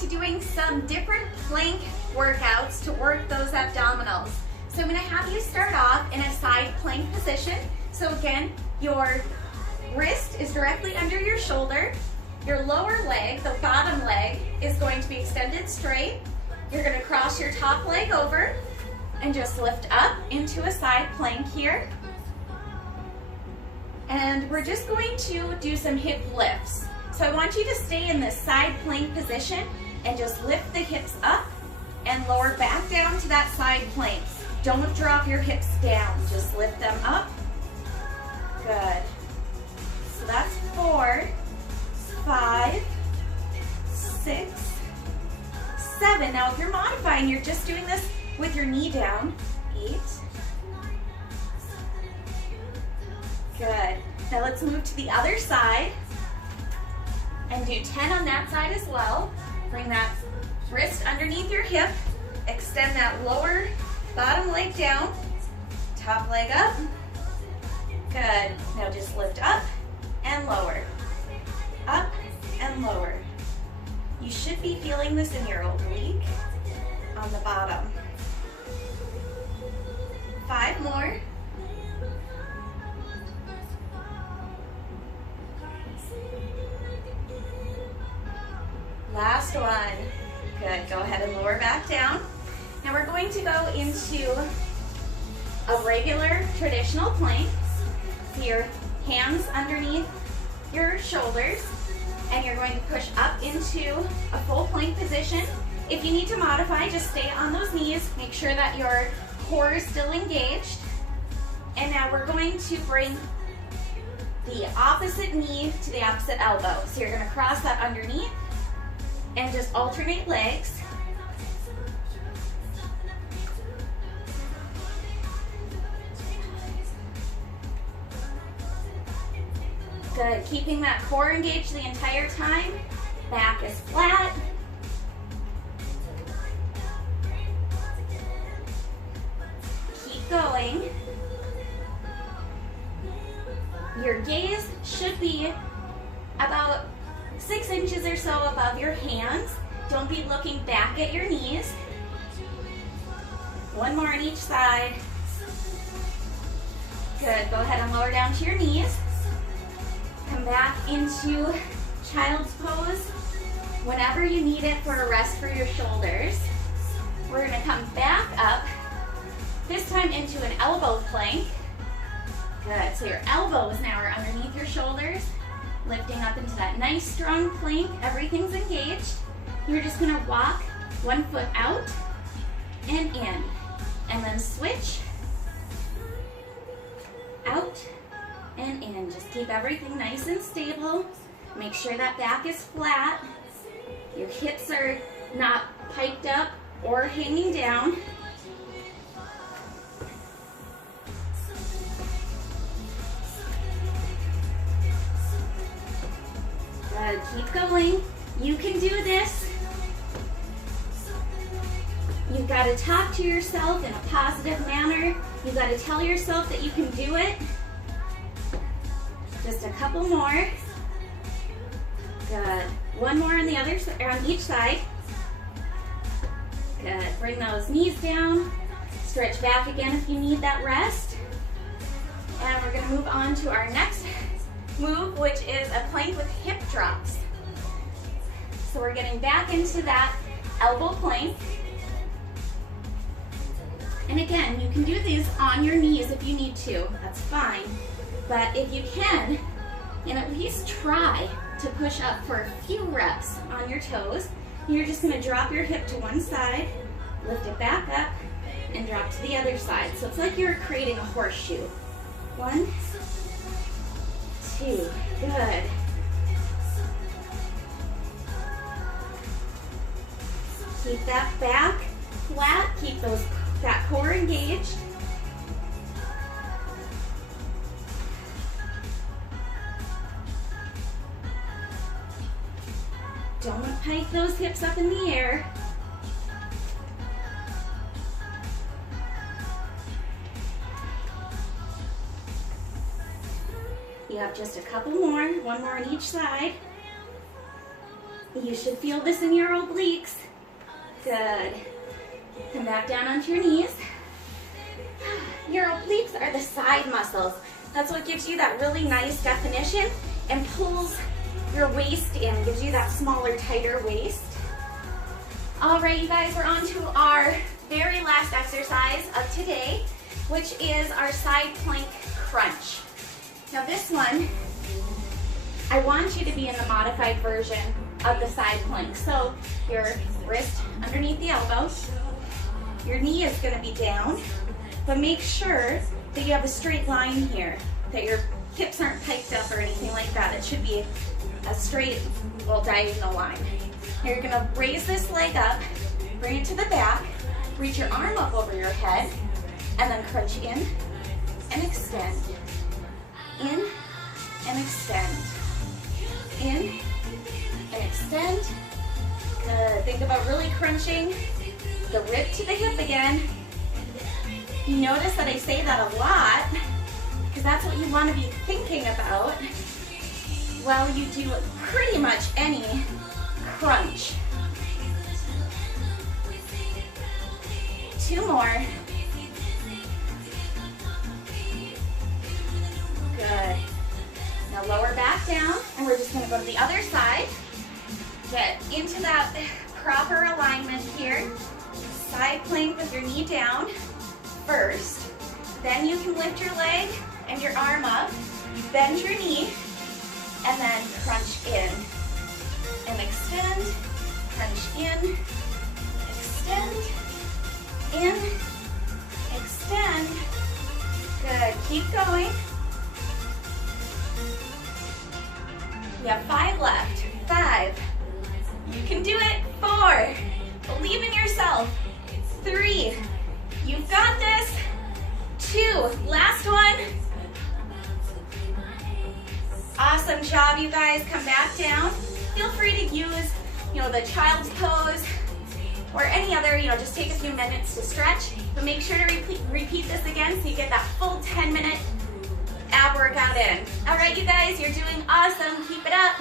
to doing some different plank workouts to work those abdominals. So I'm gonna have you start off in a side plank position. So again, your wrist is directly under your shoulder. Your lower leg, the bottom leg, is going to be extended straight. You're gonna cross your top leg over and just lift up into a side plank here. And we're just going to do some hip lifts. So I want you to stay in this side plank position and just lift the hips up and lower back down to that side plank. Don't drop your hips down, just lift them up. Good. So that's 4, 5, 6, 7. Now if you're modifying, you're just doing this with your knee down. 8. Good. Now let's move to the other side and do 10 on that side as well. Bring that wrist underneath your hip. Extend that lower bottom leg down. Top leg up. Good. Now just lift up and lower. Up and lower. You should be feeling this in your oblique on the bottom. 5 more. Last one. Good. Go ahead and lower back down. Now we're going to go into a regular traditional plank. So your hands underneath your shoulders, and you're going to push up into a full plank position. If you need to modify, just stay on those knees. Make sure that your core is still engaged. And now we're going to bring the opposite knee to the opposite elbow. So you're going to cross that underneath and just alternate legs. Good, keeping that core engaged the entire time. Back is flat. Keep going. Your gaze should be about 6 inches or so above your hands. Don't be looking back at your knees. 1 more on each side. Good, go ahead and lower down to your knees. Come back into child's pose whenever you need it for a rest for your shoulders. We're gonna come back up, this time into an elbow plank. Good, so your elbows now are underneath your shoulders, lifting up into that nice strong plank. Everything's engaged. You're just gonna walk 1 foot out and in, and then switch, out and in. Just keep everything nice and stable. Make sure that back is flat. Your hips are not piped up or hanging down. Good, keep going. You can do this. You've got to talk to yourself in a positive manner. You've got to tell yourself that you can do it. Just a couple more. Good. 1 more on the other on each side. Good. Bring those knees down. Stretch back again if you need that rest. And we're going to move on to our next move, which is a plank with hip drops. So we're getting back into that elbow plank. And again, you can do these on your knees if you need to. That's fine. But if you can, and at least try to push up for a few reps on your toes. You're just going to drop your hip to one side, lift it back up, and drop to the other side. So it's like you're creating a horseshoe. 1, 2, good. Keep that back flat, keep that core engaged. Don't pike those hips up in the air. You have just a couple more, 1 more on each side. You should feel this in your obliques. Good. Come back down onto your knees. Your obliques are the side muscles. That's what gives you that really nice definition and pulls your waist in, gives you that smaller, tighter waist. All right, you guys, we're on to our very last exercise of today, which is our side plank crunch. Now this one, I want you to be in the modified version of the side plank. So your wrist underneath the elbow, your knee is gonna be down, but make sure that you have a straight line here, that your hips aren't piked up or anything like that. It should be a straight, well, diagonal line. Now you're gonna raise this leg up, bring it to the back, reach your arm up over your head, and then crunch in and extend. In and extend. In and extend. Good. Think about really crunching the rib to the hip again. You notice that I say that a lot because that's what you want to be thinking about while you do pretty much any crunch. 2 more. Good. Now lower back down, and we're just going to go to the other side. Get into that proper alignment here. Side plank with your knee down first. Then you can lift your leg and your arm up, bend your knee, and then crunch in. And extend, crunch in, extend, in, extend. Good, keep going. We have 5 left. 5. You can do it. 4. Believe in yourself. 3. You've got this. 2. Last one. Awesome job, you guys. Come back down. Feel free to use, the child's pose or any other, just take a few minutes to stretch, but make sure to repeat this again so you get that full 10-minute ab workout in. All right, you guys, you're doing awesome. Keep it up.